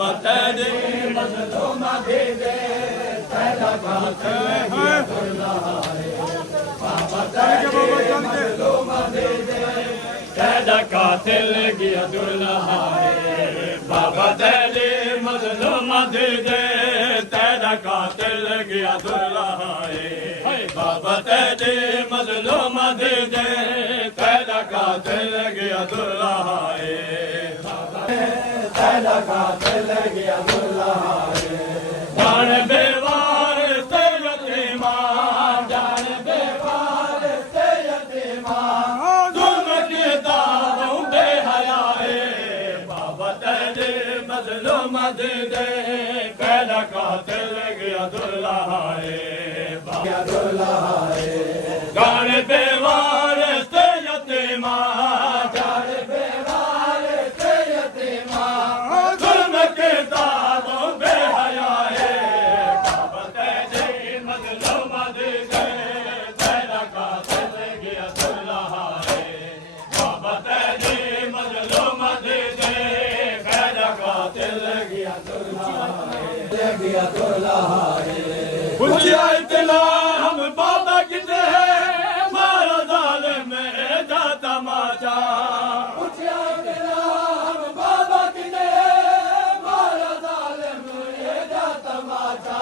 बाबा तेरे मजलूम दे दे तेरा कातिल गया दुल्हाए बाबा तेरे मजलूम दे दे तेरा कातिल गया दुल्हाए बाबा तेरे मजलूम दे दे तेरा कातिल गया दुल्हाए बाबा तेरे मजलूम दे दे तेरा कातिल गया दुल्हाए तेरा कातिल गया दुल्हाए जान बेवार ते यतीमा जान बेवार ते यतीमा जुल्म के दारों बेहयाए बाबा तेरे मजलूम दे दे तेरा कातिल गया दुल्हाए गया दुल्हाए जान बेवार ते यतीमा जान बेवार ते यतीमा जुल्म के दारों बेहयाए बाबा तेरे मजलूम दे दे तेरा कातिल गया दुल्हाए बाबा तेरे मजलूम दे दे तेरा कातिल गया दुल्हाए पूछिया इतना हम बाबा किते मारा जालिम जा तमाचा पूछिया इतना हम बाबा किते मारा जालिम जा तमाचा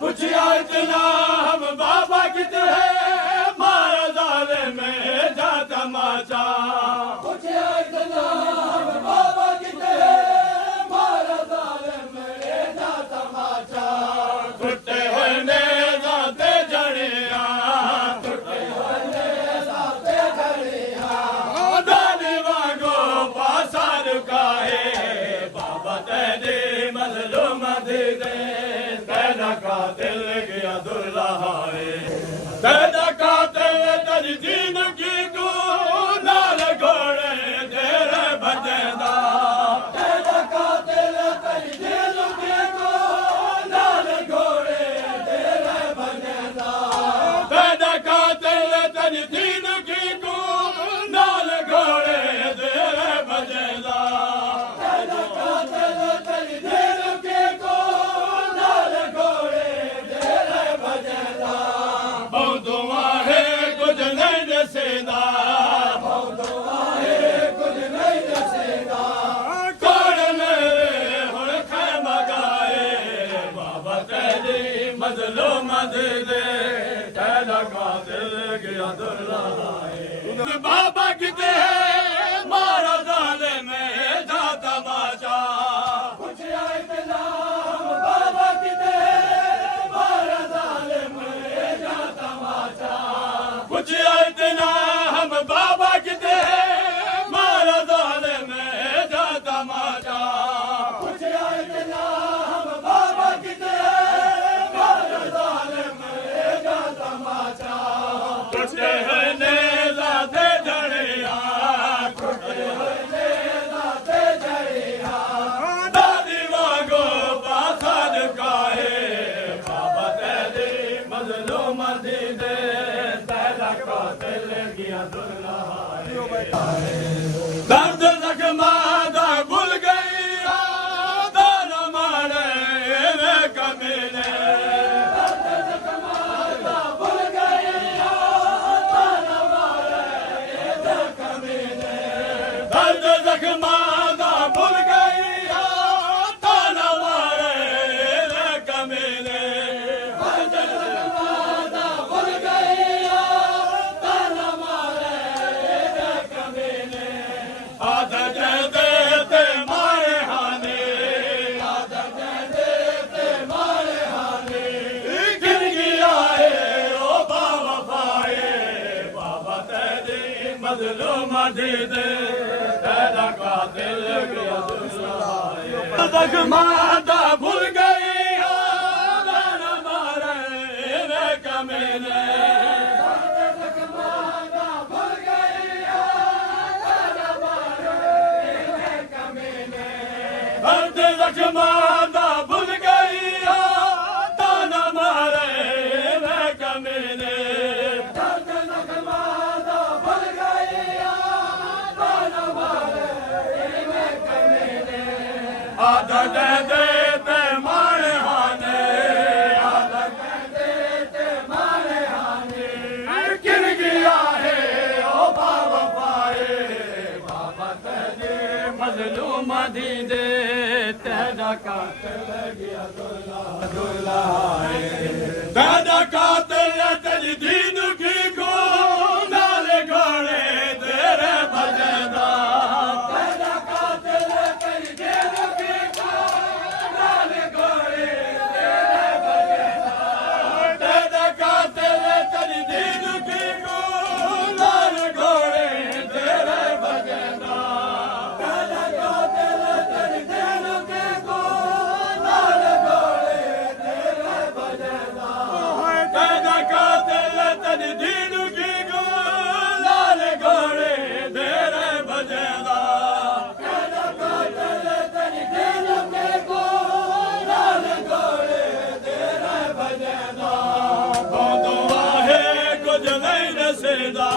पूछिया इतना हम बाबा किते मारा जालिम जा तमाचा पूछिया इतना हम बाबा किते मारा जालिम जा तमाचा टुटे हुए ने जाते जड़िया टुटे हुए ने जाते जड़िया दानी वागो पासा रुकाए बाबा तेरे मजलूम दे दे तेरा कातिल गया दुल्हाए तेरा कातिल तेरी दीन की को लाल घोड़े तेरे बजेदा तेरा कातिल तेरी दीन की को लाल घोड़े तेरे बजेदा तेरा कातिल तेरी दीन की को लाल घोड़े तेरे बजेदा तेरा कातिल तेरी दीन की को लाल घोड़े तेरे बजेदा बहुदुआ है कुछ नहीं दसेदा बहुदुआ है कुछ नहीं दसेदा कौन मेरे हुण खैम गाए बाबा तेरी मजलूम दे दे तेरा कातिल गया दुल्हाए बाबा किते मारा जालिम जा तमाचा पूछिया इतना हम बाबा किते मारा जालिम जा तमाचा पूछिया इतना हम बाबा किते मारा जालिम जा तमाचा पूछिया इतना हम बाबा किते मारा जालिम जा तमाचा टुटे हुए ने जाते जड़िया टुटे हुए ने जाते जड़िया दादी वागो पासा रुकाए बाबा तेरे मजलूम दे दे तेरा कातिल गया दुल्हाए दर्द जख्मा दा भूल गई दान मारे वे कमीने दर्द जख्मा दा भूल गई दान मारे वे कमीने दर्द जख्मा दा भूल गई दान मारे वे कमीने दर्द जख्मा दा भूल गई दान मारे वे कमीने आदत देते मारे हाने आदत देते मारे हाने गिर गया है ओ बाबा पाए बाबा तेरे मजलूम दे दे तेरा कातिल गया दुल्हाए जख्मा दा भूल गई दान मारे वे कमीने जख्मा दा भूल गई दान मारे वे कमीने दर्द जख्मा दा भूल गई दान मारे वे कमीने दर्द जख्मा दा भूल गई दान मारे वे कमीने आधा दे दे ते माने हाने आधा दे दे ते माने हाने किन गया है ओ बाबा पाए बाबा तेरे मजलूम दी दे तेरा कातिल गया दुल्ला दुल्ला तेरा कातिल तेरी दीन की को नाल घोड़े तेरे भजदा तेरा कातिल तेरी दीन की को नाल घोड़े तेरे भजदा तेरा कातिल तेरी दीन की को नाल घोड़े तेरे भजदा तेरा कातिल तेरी दीन की को नाल घोड़े तेरे भजदा तेरा कातिल तेरी दीन की को नाल घोड़े तेरे भजदा तेरा कातिल तेरी दीन की को नाल घोड़े तेरे भजदा बौदू आहे कुछ नहीं दसेदा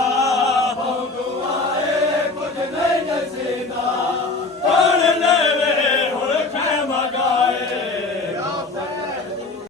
बौदू आहे कुछ नहीं दसेदा